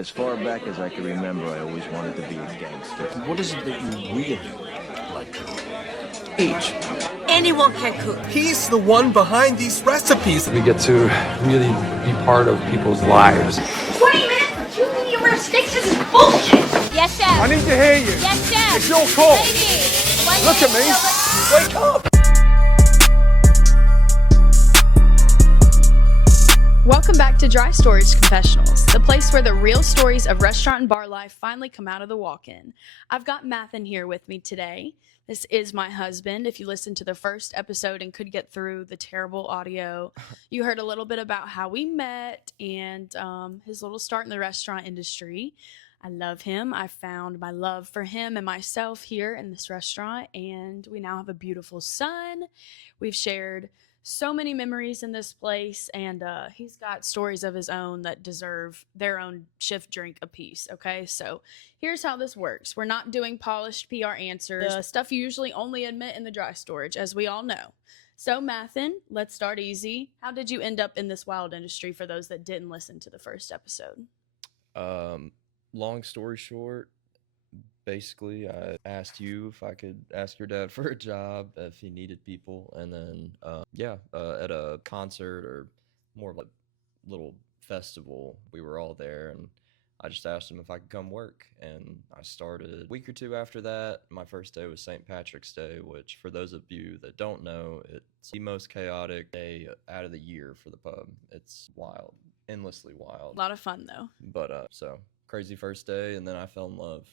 As far back as I can remember, I always wanted to be a gangster. What is it that you really like to Each. Anyone can cook. He's the one behind these recipes. We get to really be part of people's lives. 20 minutes for 2 medium rare steaks? This is bullshit. Yes, chef. I need to hear you. Yes, chef. It's your call. Lady. Look at me. Wake up. Welcome back to Dry Storage Confessionals, the place where the real stories of restaurant and bar life finally come out of the walk-in. I've got Mathan here with me today. This is my husband. If you listened to the first episode and could get through the terrible audio, you heard a little bit about how we met and his little start in the restaurant industry. I love him. I found my love for him and myself here in this restaurant, and we now have a beautiful son. We've shared so many memories in this place, and he's got stories of his own that deserve their own shift drink apiece. Okay, so here's how this works. We're not doing polished PR answers, stuff you usually only admit in the dry storage, as we all know. So Mathan, let's start easy. How did you end up in this wild industry for those that didn't listen to the first episode? Long story short, basically, I asked you if I could ask your dad for a job if he needed people, and then at a concert or more of a little festival, we were all there, and I just asked him if I could come work, and I started a week or two after that. My first day was St. Patrick's Day, which for those of you that don't know, it's the most chaotic day out of the year for the pub. It's wild, endlessly wild. A lot of fun though. But so crazy first day, and then I fell in love.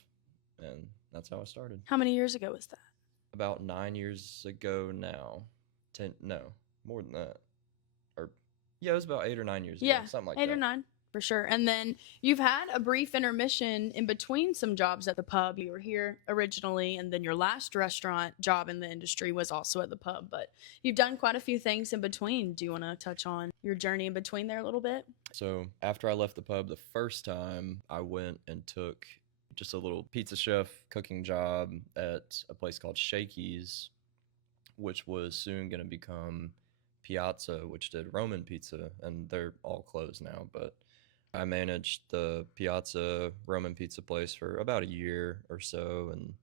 And that's how I started. How many years ago was that? About 9 years ago now. More than that. It was about 8 or 9 years ago. Something like that. 8 or 9, for sure. And then you've had a brief intermission in between some jobs at the pub. You were here originally, and then your last restaurant job in the industry was also at the pub. But you've done quite a few things in between. Do you want to touch on your journey in between there a little bit? So after I left the pub the first time, I went and took just a little pizza chef cooking job at a place called Shakey's, which was soon going to become Piazza, which did Roman pizza, and they're all closed now. But I managed the Piazza Roman pizza place for about a year or so. And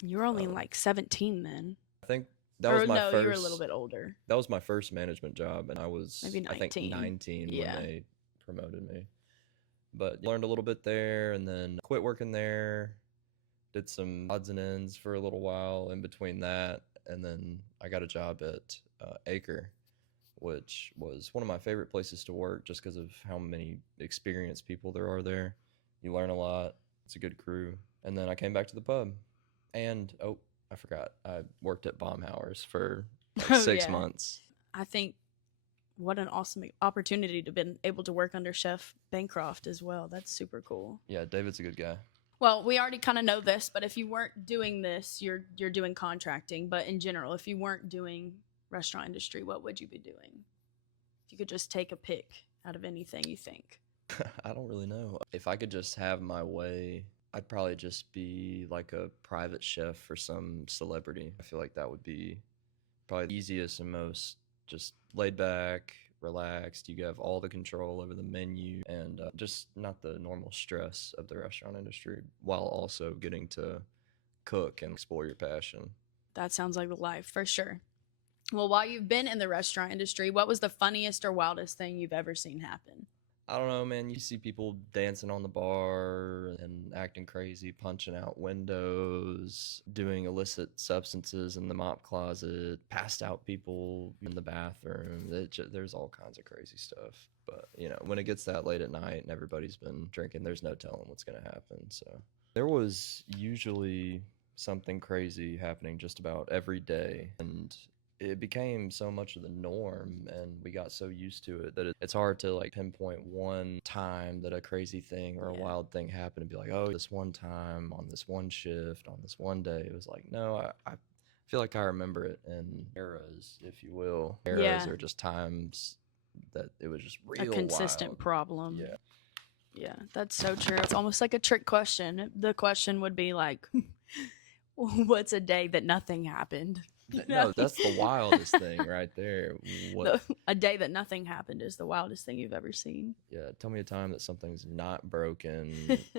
you were only like 17 then. I think that was my first. You were a little bit older. That was my first management job, and I was maybe 19. I think 19 when they promoted me. But learned a little bit there, and then quit working there, did some odds and ends for a little while in between that, and then I got a job at Acre, which was one of my favorite places to work just because of how many experienced people there are there. You learn a lot. It's a good crew. And then I came back to the pub, and I forgot, I worked at Baumhauer's for like 6 months. I think what an awesome opportunity to be able to work under Chef Bancroft as well. That's super cool. Yeah, David's a good guy. Well, we already kind of know this, but if you weren't doing this, you're doing contracting. But in general, if you weren't doing restaurant industry, what would you be doing? If you could just take a pick out of anything you think. I don't really know. If I could just have my way, I'd probably just be like a private chef for some celebrity. I feel like that would be probably the easiest and most just laid back, relaxed. You have all the control over the menu and just not the normal stress of the restaurant industry, while also getting to cook and explore your passion. That sounds like the life, for sure. Well, while you've been in the restaurant industry, what was the funniest or wildest thing you've ever seen happen? I don't know, man. You see people dancing on the bar and acting crazy, punching out windows, doing illicit substances in the mop closet, passed out people in the bathroom. There's all kinds of crazy stuff. But, when it gets that late at night and everybody's been drinking, there's no telling what's going to happen. So there was usually something crazy happening just about every day. And it became so much of the norm, and we got so used to it that it's hard to pinpoint one time that a crazy thing or a wild thing happened and be like, oh, this one time on this one shift on this one day. It was like, no, I feel like I remember it in eras, if you will. Eras are just times that it was just real a consistent wild problem. Yeah, that's so true. It's almost like a trick question. The question would be like, what's a day that nothing happened? No, that's the wildest thing right there. What? A day that nothing happened is the wildest thing you've ever seen. Yeah, tell me a time that something's not broken.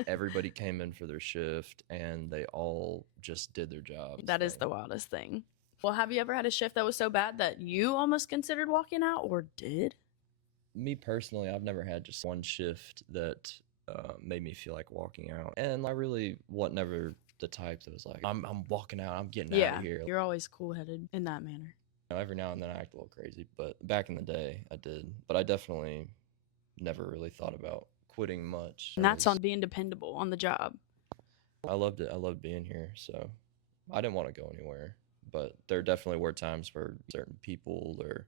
Everybody came in for their shift and they all just did their job. That is the wildest thing. Well, have you ever had a shift that was so bad that you almost considered walking out, or did? Me personally, I've never had just one shift that made me feel like walking out, and I really was never the type that was like, I'm walking out, I'm getting out of here. You're always cool-headed in that manner. Every now and then I act a little crazy, but back in the day I did. But I definitely never really thought about quitting much. And that's on being dependable on the job. I loved it. I loved being here, so I didn't want to go anywhere. But there definitely were times where certain people or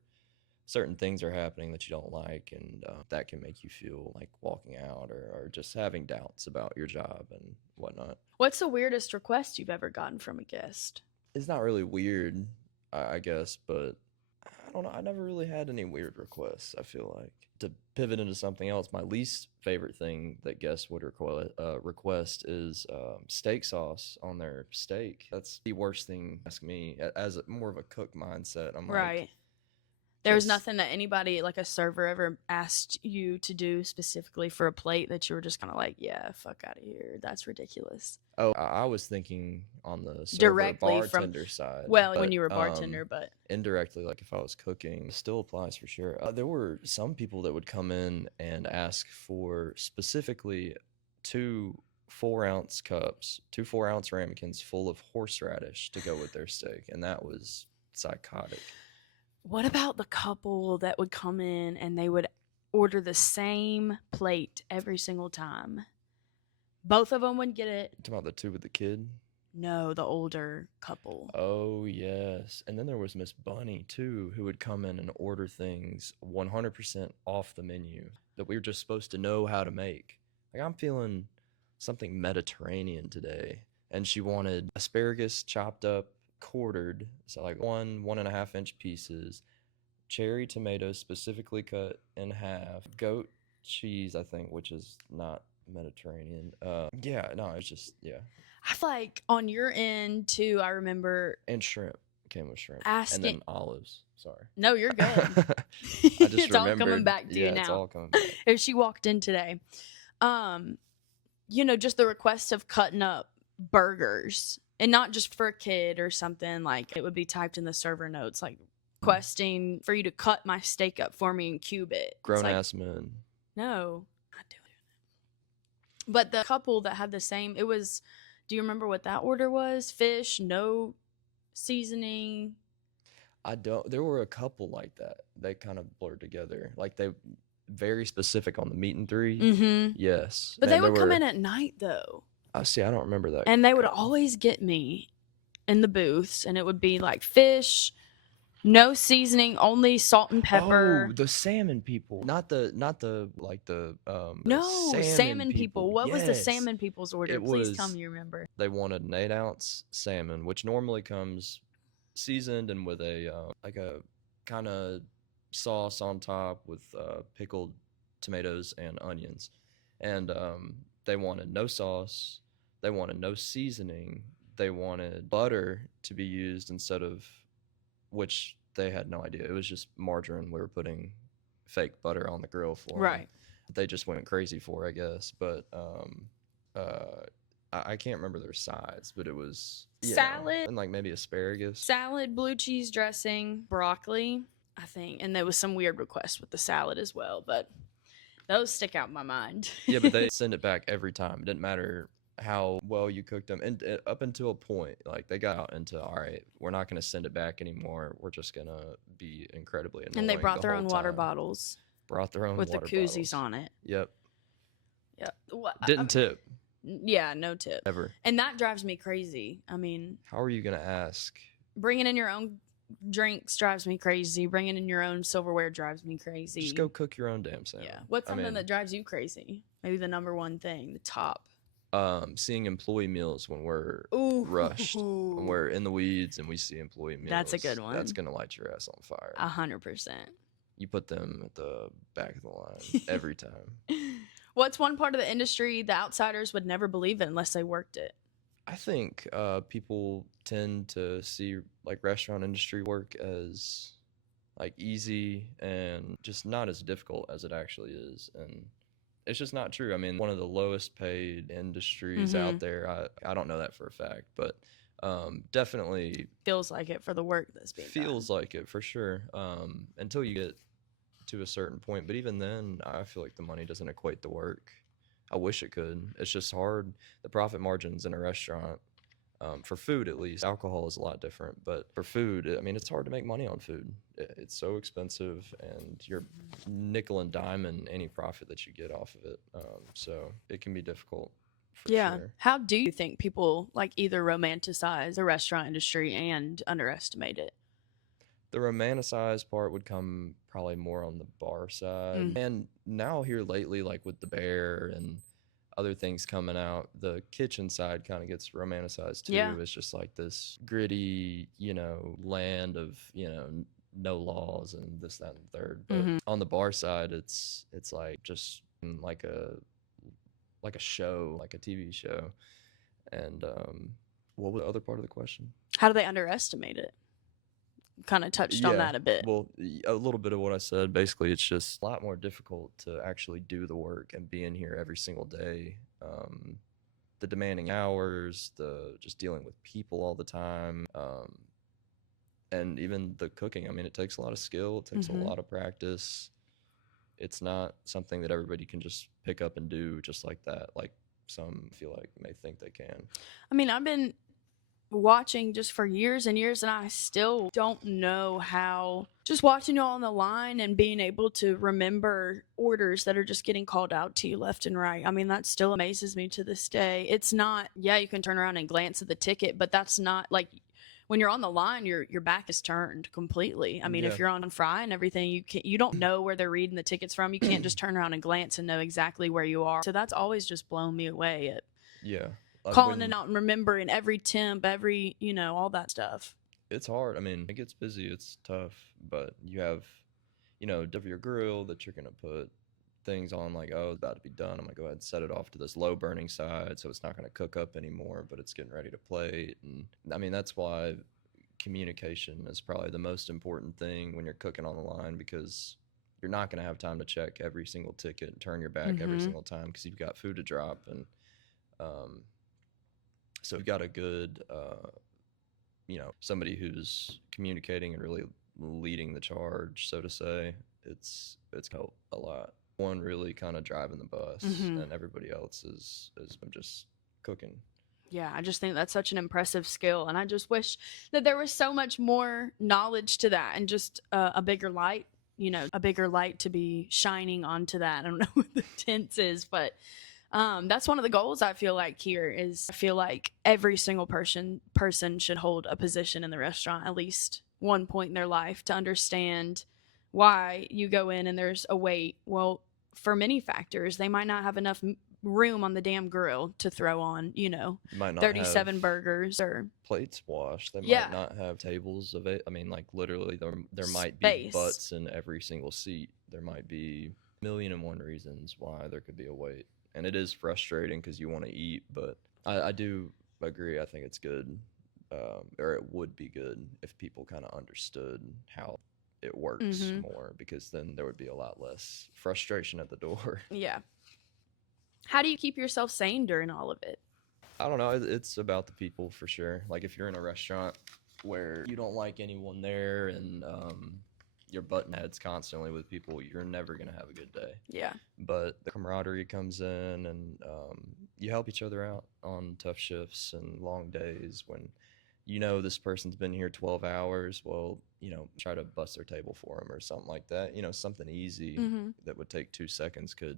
certain things are happening that you don't like, and that can make you feel like walking out or just having doubts about your job and whatnot. What's the weirdest request you've ever gotten from a guest? It's not really weird, I guess, but I don't know. I never really had any weird requests, I feel like. To pivot into something else, my least favorite thing that guests would request is steak sauce on their steak. That's the worst thing. Ask me as more of a cook mindset. I'm Right. like, There was nothing that anybody, like a server, ever asked you to do specifically for a plate that you were just kind of like, yeah, fuck out of here. That's ridiculous. Oh, I was thinking on the server Directly from- bartender side. Well, when but, you were a bartender, but indirectly, like if I was cooking, still applies for sure. There were some people that would come in and ask for specifically 2 4-ounce cups, 2 4-ounce ramekins full of horseradish to go with their steak, and that was psychotic. what about the couple that would come in and they would order the same plate every single time? Both of them would get it. You talking about the 2 with the kid? No, the older couple. Oh, yes. And then there was Miss Bunny, too, who would come in and order things 100% off the menu that we were just supposed to know how to make. Like, I'm feeling something Mediterranean today. And she wanted asparagus chopped up, quartered, so like 1.5 inch pieces, cherry tomatoes specifically cut in half, goat cheese, I think, which is not Mediterranean. Yeah, no, it's just, yeah. I feel like on your end too, I remember. And shrimp. Came with shrimp. Asking. And then olives. Sorry. No, you're good. I just It's all coming remembered- back to you yeah, now. It's all coming back. If she walked in today, just the request of cutting up burgers, and not just for a kid or something, like it would be typed in the server notes, like requesting for you to cut my steak up for me and cube it. It's Grown like, ass men. no, not doing it. But the couple that had the same, it was, do you remember what that order was? Fish, no seasoning. I don't. There were a couple like that. They kind of blurred together. Like they very specific on the meat and three. Mm-hmm. Yes. But And they would there come were- in at night though. I see. I don't remember that. And they would couple. always get me in the booths, and it would be like fish, no seasoning, only salt and pepper. Oh, the salmon people. Not the No, salmon people. What was the Yes. salmon people's order? It Please was- tell me you remember. They wanted an 8-ounce salmon, which normally comes seasoned and with a like a kind of sauce on top with pickled tomatoes and onions. And they wanted no sauce. They wanted no seasoning. They wanted butter to be used instead of, which they had no idea. It was just margarine. We were putting fake butter on the grill for 'em. Right. They just went crazy for, I guess. But I can't remember their sides, but it was Salad. and like maybe asparagus. Salad, blue cheese dressing, broccoli, I think. And there was some weird requests with the salad as well, but those stick out in my mind. Yeah, but they send it back every time. It didn't matter how well you cooked them, and up until a point, like they got out into, all right, we're not going to send it back anymore. We're just going to be incredibly annoying. And they brought their whole own water time. bottles Brought their own with the water koozies bottles. on it. Yep. Yeah. Didn't tip Yeah, no tip. ever. And that drives me crazy. I mean, How are you going to ask? bringing in your own drinks drives me crazy. Bringing in your own silverware drives me crazy. Just go cook your own damn salmon. Yeah. What's I something mean, that drives you crazy? Maybe the number one thing, the top. seeing employee meals when we're Ooh. rushed, when we're in the weeds and we see employee meals. That's a good one. That's going to light your ass on fire. 100%. You put them at the back of the line every time. What's one part of the industry the outsiders would never believe in unless they worked it? I think people tend to see like restaurant industry work as like easy and just not as difficult as it actually is. And it's just not true. I mean, one of the lowest paid industries out there. I don't know that for a fact, but definitely Feels like it for the work that's being feels done. like it for sure. Until you get to a certain point, but even then, I feel like the money doesn't equate the work. I wish it could. It's just hard. The profit margins in a restaurant, for food at least, alcohol is a lot different. But for food, I mean, it's hard to make money on food. It's so expensive, and you're nickel and diming any profit that you get off of it. So it can be difficult. For sure. How do you think people like either romanticize the restaurant industry and underestimate it? The romanticized part would come probably more on the bar side. And now here lately, like with the Bear and other things coming out, the kitchen side kind of gets romanticized too. Yeah. It's just like this gritty, land of, no laws and this, that, and the third. But on the bar side, it's like just like a show, like a TV show. And what was the other part of the question? How do they underestimate it? Kind of touched on that a bit. Well, a little bit of what I said. Basically, it's just a lot more difficult to actually do the work and be in here every single day. The demanding hours, the just dealing with people all the time, and even the cooking. I mean, it takes a lot of skill. It takes a lot of practice. It's not something that everybody can just pick up and do just like that. Like some feel like may think they can. I mean, I've been watching just for years and years, and I still don't know how. Just watching you all on the line and being able to remember orders that are just getting called out to you left and right. I mean, that still amazes me to this day. It's not, you can turn around and glance at the ticket, but that's not like when you're on the line, your back is turned completely. I mean, if you're on fry and everything, you don't know where they're reading the tickets from. You can't just turn around and glance and know exactly where you are. So that's always just blown me away at calling it out and remembering every temp, every, all that stuff. It's hard. I mean, it gets busy. It's tough, but you have, your grill that you're going to put things on like, oh, it's about to be done. I'm going to go ahead and set it off to this low burning side so it's not going to cook up anymore, but it's getting ready to plate. And I mean, that's why communication is probably the most important thing when you're cooking on the line, because you're not going to have time to check every single ticket and turn your back every single time because you've got food to drop. And so you've got a good, somebody who's communicating and really leading the charge, so to say. It's helped a lot. One really kind of driving the bus, and everybody else is just cooking. Yeah, I just think that's such an impressive skill, and I just wish that there was so much more knowledge to that and just a bigger light, a bigger light to be shining onto that. I don't know what the tense is, but that's one of the goals I feel like here is I feel like every single person should hold a position in the restaurant at least one point in their life to understand why you go in and there's a wait. Well, for many factors, they might not have enough room on the damn grill to throw on, Might not 37 have burgers or plates washed. They might not have tables of it. I mean, like literally there might be butts in every single seat. There might be a million and one reasons why there could be a wait. And it is frustrating because you want to eat, but I do agree. I think it's good, or it would be good if people kind of understood how it works more, because then there would be a lot less frustration at the door. Yeah. How do you keep yourself sane during all of it? I don't know. It's about the people for sure. Like if you're in a restaurant where you don't like anyone there and you're butting heads constantly with people, you're never going to have a good day. Yeah. But the camaraderie comes in, and you help each other out on tough shifts and long days when this person's been here 12 hours. Well, try to bust their table for them or something like that. Something easy that would take 2 seconds could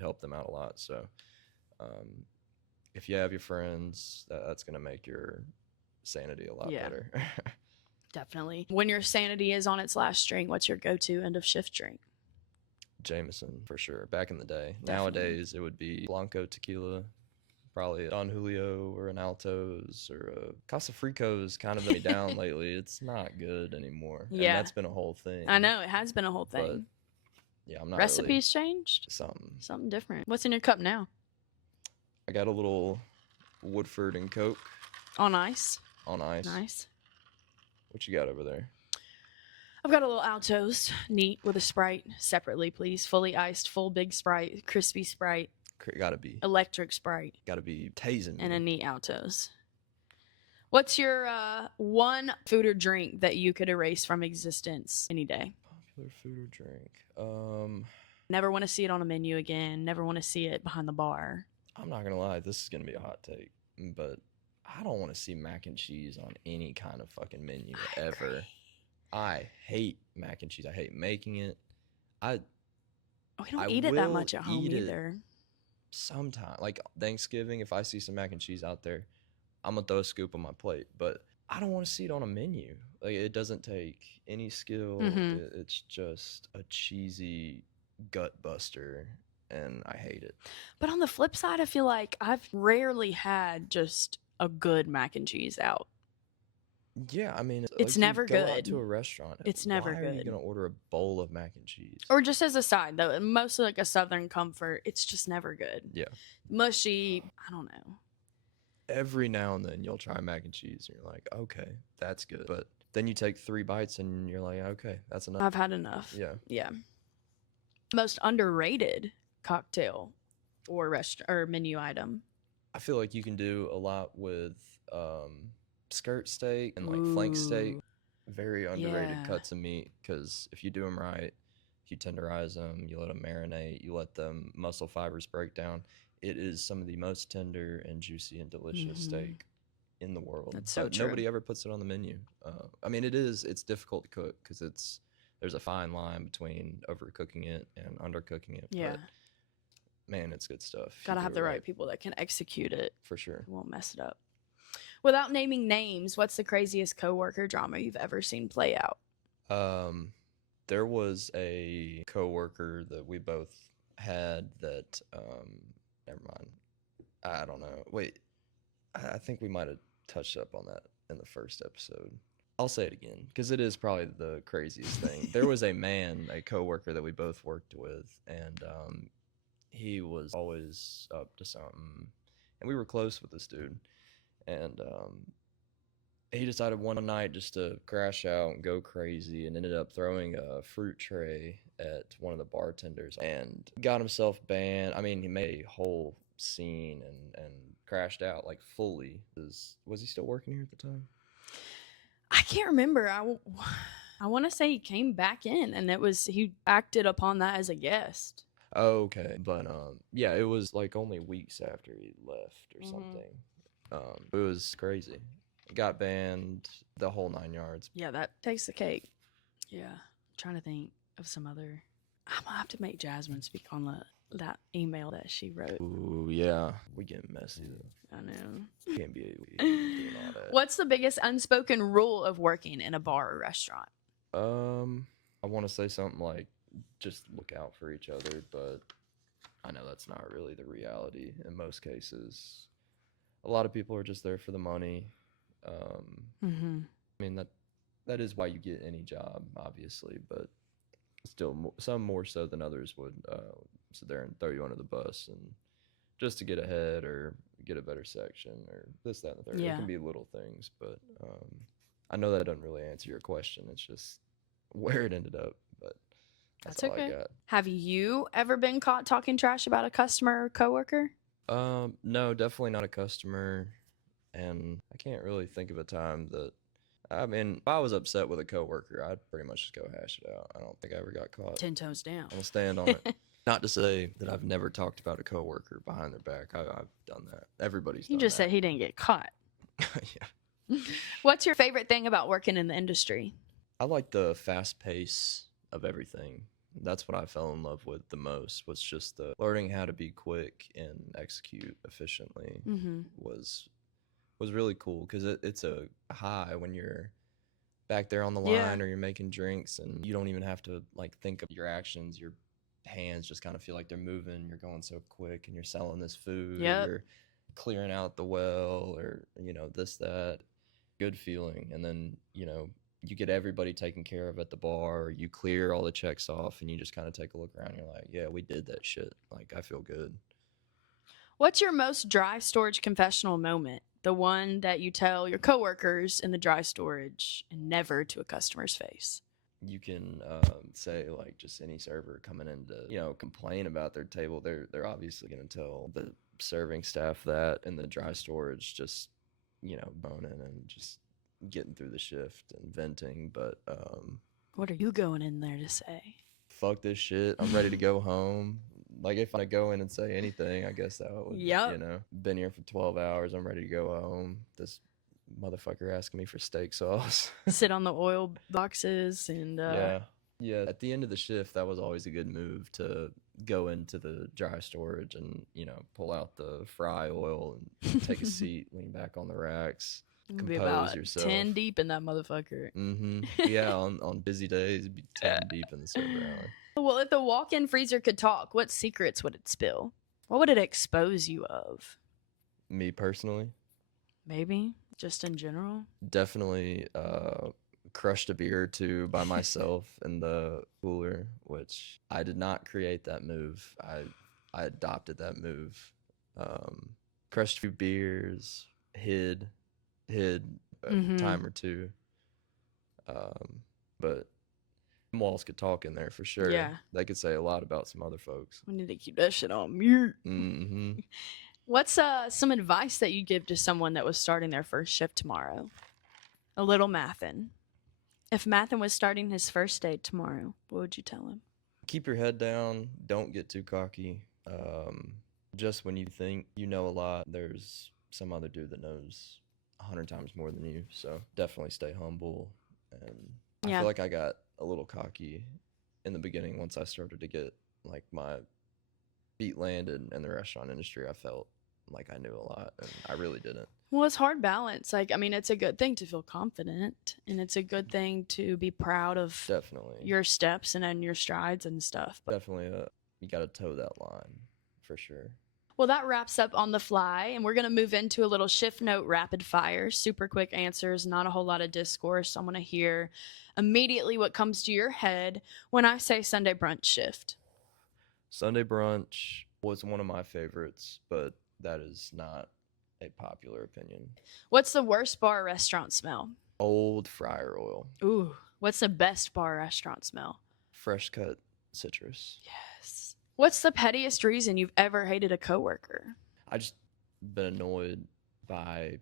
help them out a lot. So if you have your friends, that's going to make your sanity a lot better. Definitely. When your sanity is on its last string, what's your go-to end of shift drink? Jameson, for sure. Back in the day. Definitely. Nowadays, it would be Blanco tequila, probably Don Julio or an Altos or a Casa Frico's kind of been down lately. It's not good anymore. Yeah. And that's been a whole thing. I know, it has been a whole thing. But, I'm not Recipes changed? Something different. What's in your cup now? I got a little Woodford and Coke. On ice? on ice. Nice. What you got over there? I've got a little Altos, neat, with a Sprite separately, please. Fully iced, full big Sprite, crispy Sprite, Gotta be electric Sprite, tasing and me. a neat Altos. What's your one food or drink that you could erase from existence any day? Popular food or drink? Never want to see it on a menu again. Never want to see it behind the bar. I'm not gonna lie, this is gonna be a hot take, but I don't want to see mac and cheese on any kind of fucking menu ever. Agree. I hate mac and cheese. I hate making it. We don't I eat it that will much at home eat it. either. Sometimes, like Thanksgiving, if I see some mac and cheese out there, I'm gonna throw a scoop on my plate. But I don't want to see it on a menu. Like, it doesn't take any skill. Mhm. It's just a cheesy gut buster, and I hate it. But on the flip side, I feel like I've rarely had just a good mac and cheese out. Yeah, I mean, It's you never go out good. to a restaurant. It's never why are you good. gonna order a bowl of mac and cheese? Or just as a side, though, mostly like a Southern comfort. It's just never good. Yeah. Mushy. I don't know. Every now and then you'll try mac and cheese, and you're like, okay, that's good. But then you take 3 bites, and you're like, okay, that's enough. I've had enough. Yeah. Yeah. Most underrated cocktail or menu item. I feel like you can do a lot with skirt steak and like flank steak. Ooh. Very underrated Yeah. cuts of meat, because if you do them right, you tenderize them, you let them marinate, you let them muscle fibers break down. It is some of the most tender and juicy and delicious Mhm. steak in the world. That's so But true. nobody ever puts it on the menu. I mean, it's difficult to cook, because there's a fine line between overcooking it and undercooking it. Yeah. But man, it's good stuff. if you Gotta do have it the right people that can execute it. for sure. Won't mess it up. Without naming names, what's the craziest coworker drama you've ever seen play out? There was a coworker that we both had that never mind. I don't know. Wait. I think we might have touched up on that in the first episode. I'll say it again, because it is probably the craziest thing. There was a coworker that we both worked with, and he was always up to something, and we were close with this dude. And he decided one night just to crash out and go crazy, and ended up throwing a fruit tray at one of the bartenders and got himself banned. I mean, he made a whole scene and crashed out like fully. Was he still working here at the time? I can't remember. I want to say he came back in, and he acted upon that as a guest. Okay, but yeah, it was like only weeks after he left or Mhm. something. It was crazy. Got banned, the whole 9 yards. Yeah, that takes the cake. Yeah, I'm trying to think of some other. I'm gonna have to make Jasmine speak on that email that she wrote. Ooh, yeah, we get messy though. I know. Can't be doing all that. What's the biggest unspoken rule of working in a bar or restaurant? I want to say something like just look out for each other, but I know that's not really the reality in most cases. A lot of people are just there for the money. Mm-hmm. I mean, that is why you get any job, obviously, but still, some more so than others would sit there and throw you under the bus, and just to get ahead or get a better section or this, that, and the third. Yeah. It can be little things, but I know that doesn't really answer your question. It's just where it ended up, but that's all okay. I got. Have you ever been caught talking trash about a customer or coworker? No, definitely not a customer, and I can't really think of a time that. I mean, if I was upset with a coworker, I'd pretty much just go hash it out. I don't think I ever got caught. 10 toes down. I'm gonna stand on it. Not to say that I've never talked about a coworker behind their back. I've done that. Everybody's You done just that. said he didn't get caught. Yeah. What's your favorite thing about working in the industry? I like the fast pace of everything. That's what I fell in love with the most, was just the learning how to be quick and execute efficiently. Mm-hmm. was really cool, because it's a high when you're back there on the line, Yeah. or you're making drinks, and you don't even have to like think of your actions. Your hands just kind of feel like they're moving. You're going so quick, and you're selling this food, Yep. or you're clearing out the well, or this, that. Good feeling. And then you get everybody taken care of at the bar. You clear all the checks off, and you just kind of take a look around. You're like, yeah, we did that shit. Like, I feel good. What's your most dry storage confessional moment? The one that you tell your coworkers in the dry storage and never to a customer's face. You can say like just any server coming in to complain about their table. They're obviously going to tell the serving staff that, and the dry storage just boning and just getting through the shift and venting. But What are you going in there to say? fuck this shit. I'm ready to go home. Like if I go in and say anything, I guess that would been here for 12 hours. I'm ready to go home. This motherfucker asking me for steak sauce. Sit on the oil boxes and yeah. At the end of the shift, that was always a good move to go into the dry storage and pull out the fry oil and take a seat, lean back on the racks, be compose about yourself. 10 deep in that motherfucker. Yeah, on busy days, it'd be 10 deep in the server alley. Well, if the walk-in freezer could talk, what secrets would it spill? What would it expose you of? Me personally, Maybe just in general. definitely crushed a beer or two by myself in the cooler, which I did not create that move. I adopted that move. Crushed a few beers, hid a time or two. But walls could talk in there for sure. Yeah. They could say a lot about some other folks. We need to keep that shit on mute. hmm What's some advice that you give to someone that was starting their first shift tomorrow? A little Mathan. If Mathan was starting his first day tomorrow, what would you tell him? Keep your head down. Don't get too cocky. Just when you think you know a lot, there's some other dude that knows 100 times more than you. So definitely stay humble. And I Yeah. feel like I got a little cocky in the beginning once I started to get like my feet landed in the restaurant industry. I felt like I knew a lot, and I really didn't. Well, it's hard balance. Like, I mean, it's a good thing to feel confident, and it's a good thing to be proud of Definitely. your steps and your strides and stuff. But, Definitely, you got to toe that line for sure. well, that wraps up On the Fly, and we're going to move into a little shift note rapid fire, super quick answers, not a whole lot of discourse. I want to hear immediately what comes to your head when I say Sunday brunch shift. Sunday brunch was one of my favorites, but that is not a popular opinion. What's the worst bar or restaurant smell? Old fryer oil, Ooh, what's the best bar or restaurant smell? fresh cut citrus. Yes. What's the pettiest reason you've ever hated a coworker? I just been annoyed by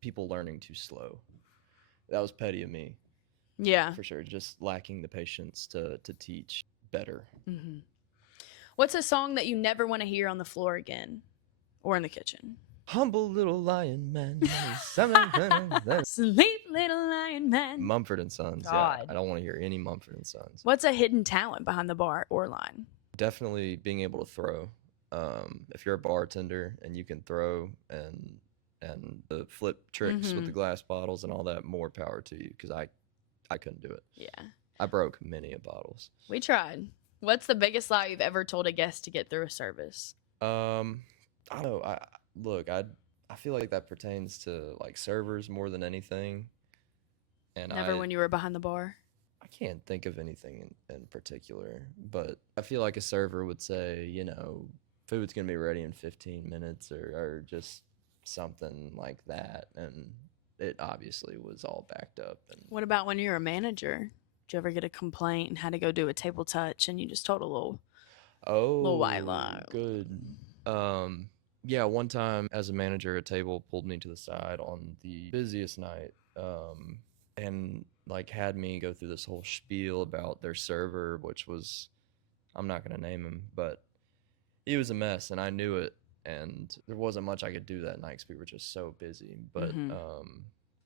people learning too slow. That was petty of me, Yeah. for sure. Just lacking the patience to teach better. Mm-hmm. What's a song that you never want to hear on the floor again or in the kitchen? Humble little lion man. Sleep, little lion man. Mumford and Sons. God. Yeah, I don't want to hear any Mumford and Sons. What's a hidden talent behind the bar or line? Definitely being able to throw. If you're a bartender and you can throw and the flip tricks with the glass bottles and all that, more power to you, because I couldn't do it. Yeah. I broke many of bottles. We tried. What's the biggest lie you've ever told a guest to get through a service? I don't know. I feel like that pertains to like servers more than anything. And Never when you were behind the bar? I can't think of anything in particular, but I feel like a server would say, food's gonna be ready in 15 minutes or just something like that, and it obviously was all backed up. And What about when you were a manager? Did you ever get a complaint and had to go do a table touch and you just told a little white lie? Good. Yeah, one time as a manager, a table pulled me to the side on the busiest night, and like had me go through this whole spiel about their server, which was, I'm not gonna name him, but he was a mess, and I knew it, and there wasn't much I could do that night because we were just so busy. But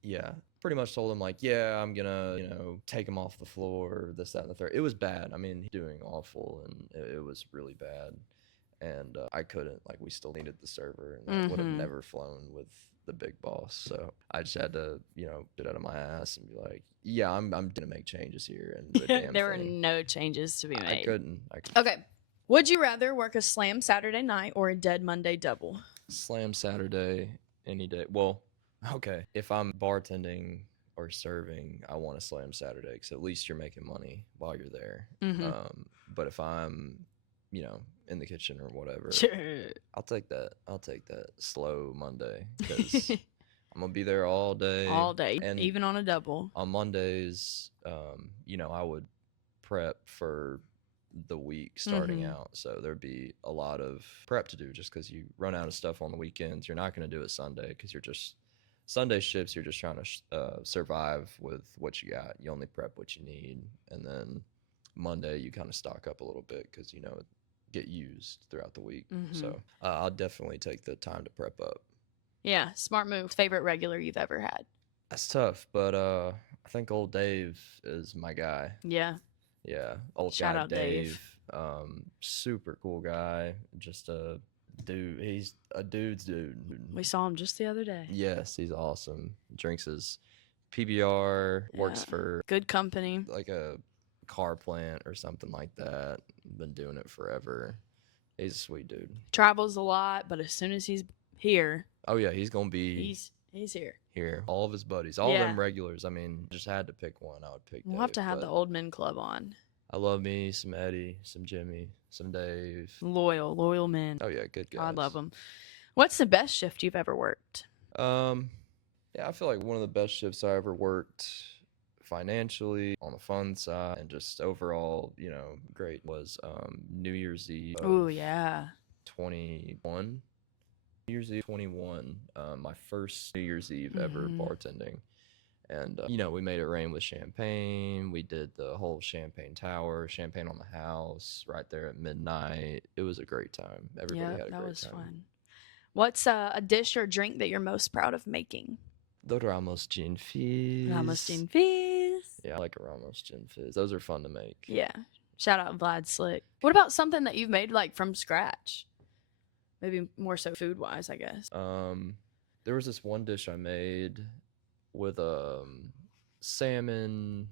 yeah, pretty much told him like, yeah, I'm gonna take him off the floor, this, that, and the third. It was bad. I mean, he's doing awful, and it was really bad. And I couldn't, like, we still needed the server, and that would have never flown with the big boss. So I just had to, get out of my ass and be like, yeah, I'm gonna make changes here. And the damn There were thing. no changes to be made. I couldn't. Okay. Would you rather work a slam Saturday night or a dead Monday double? Slam Saturday any day. Well, okay. If I'm bartending or serving, I want to slam Saturday because at least you're making money while you're there. But if I'm, in the kitchen or whatever, Sure. I'll take that slow Monday because I'm gonna be there all day. All day, And even on a double. on Mondays, I would prep for the week starting out. So there'd be a lot of prep to do just because you run out of stuff on the weekends. You're not going to do it Sunday because Sunday shifts, you're just trying to survive with what you got. You only prep what you need. And then Monday, you kind of stock up a little bit because, get used throughout the week. So I'll definitely take the time to prep up. Yeah, smart move. Favorite regular you've ever had? That's tough, but I think old Dave is my guy. Yeah. Yeah, old Shout guy out Dave. Super cool guy. Just a dude. He's a dude's dude. We saw him just the other day. Yes, he's awesome. Drinks his PBR. Works Yeah. for Good company. like a car plant or something like that. Been doing it forever. He's a sweet dude. Travels a lot, but as soon as he's here, Oh yeah, he's gonna be he's here. here. All of his buddies, all of Yeah. them regulars. I mean, just had to pick one. I would pick. We'll have to Dave, have the but Old Men Club on. I love me some Eddie, some Jimmy, some Dave. Loyal men. Oh yeah, good guys. I love them. What's the best shift you've ever worked? Yeah, I feel like one of the best shifts I ever worked financially on the fun side and just overall, great was New Year's Eve. Oh yeah. 21. New Year's Eve 21, my first New Year's Eve ever bartending. And, we made it rain with champagne. We did the whole champagne tower, champagne on the house right there at midnight. It was a great time. Everybody Yeah, had a great time. that was fun. What's a dish or drink that you're most proud of making? The Ramos Gin Fizz. Ramos Gin Fizz. Yeah, I like a Ramos Gin Fizz. Those are fun to make. Yeah. Shout out Vlad Slick. What about something that you've made like from scratch? Maybe more so food wise, I guess. There was this one dish I made with salmon,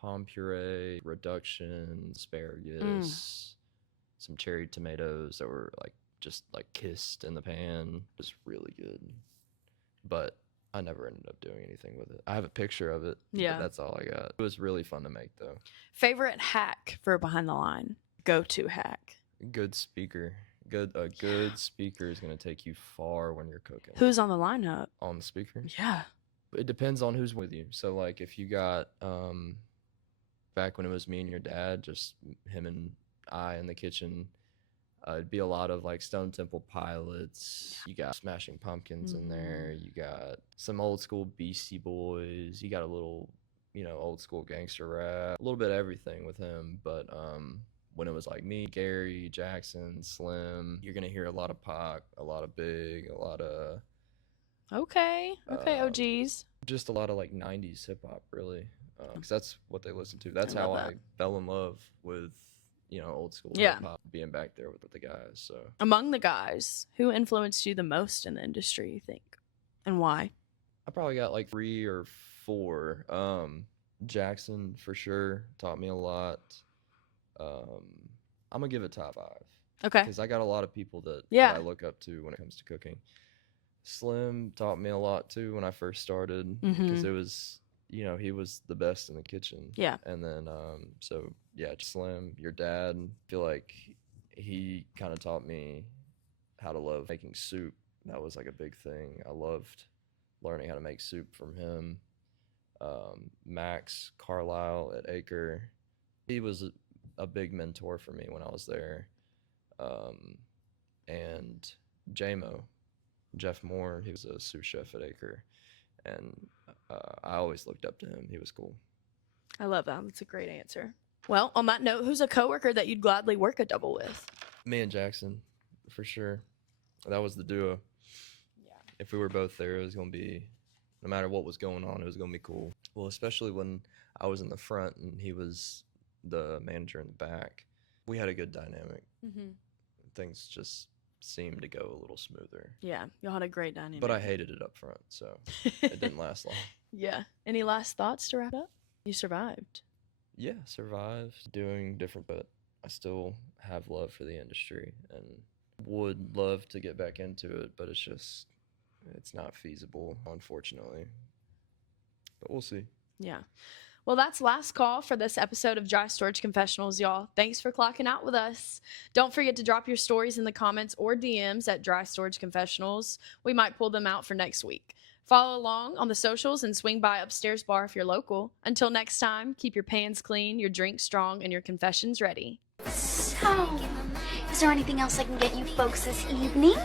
palm puree, reduction, asparagus, some cherry tomatoes that were just kissed in the pan. It was really good. But I never ended up doing anything with it. I have a picture of it. Yeah. But that's all I got. It was really fun to make though. Favorite hack for behind the line? Go-to hack. Good speaker. A good speaker is going to take you far when you're cooking. Who's on the lineup? On the speaker? Yeah. It depends on who's with you. So if you got back when it was me and your dad, just him and I in the kitchen, it'd be a lot of Stone Temple Pilots. You got Smashing Pumpkins in there. You got some old school Beastie Boys. You got a little, old school gangster rap. A little bit of everything with him. But when it was me, Gary, Jackson, Slim, you're gonna hear a lot of Pac, a lot of Big, a lot of Okay, OGs. just a lot of 90s hip hop, really, because that's what they listen to. That's I how love I that. fell in love with old school Yeah. hip hop, being back there with the guys. So Among the guys, who influenced you the most in the industry, you think? And why? I probably got 3 or 4. Jackson for sure taught me a lot. I'm gonna give it top 5 Okay. because I got a lot of people that Yeah. I look up to when it comes to cooking. Slim taught me a lot too when I first started because it was he was the best in the kitchen. Yeah. And then so yeah, Slim, your dad, I feel like he kind of taught me how to love making soup. That was a big thing. I loved learning how to make soup from him. Max Carlisle at Acre, he was a big mentor for me when I was there. And Jeff Moore, he was a sous chef at Acre, and I always looked up to him. He was cool. I love that. That's a great answer. Well, on that note, who's a coworker that you'd gladly work a double with? Me and Jackson, for sure. That was the duo. Yeah. If we were both there, it was going to be, no matter what was going on, it was going to be cool. Well, especially when I was in the front and he was the manager in the back. We had a good dynamic. Things just seemed to go a little smoother. Yeah, y'all had a great dynamic. But I hated it up front, so it didn't last long. Yeah. Any last thoughts to wrap up? You survived. Yeah, survived doing different, but I still have love for the industry and would love to get back into it, but it's not feasible, unfortunately. But we'll see. Yeah. Well, that's last call for this episode of Dry Storage Confessionals, y'all. Thanks for clocking out with us. Don't forget to drop your stories in the comments or DMs at Dry Storage Confessionals. We might pull them out for next week. Follow along on the socials and swing by Upstairs Bar if you're local. Until next time, keep your pans clean, your drinks strong, and your confessions ready. So, is there anything else I can get you folks this evening?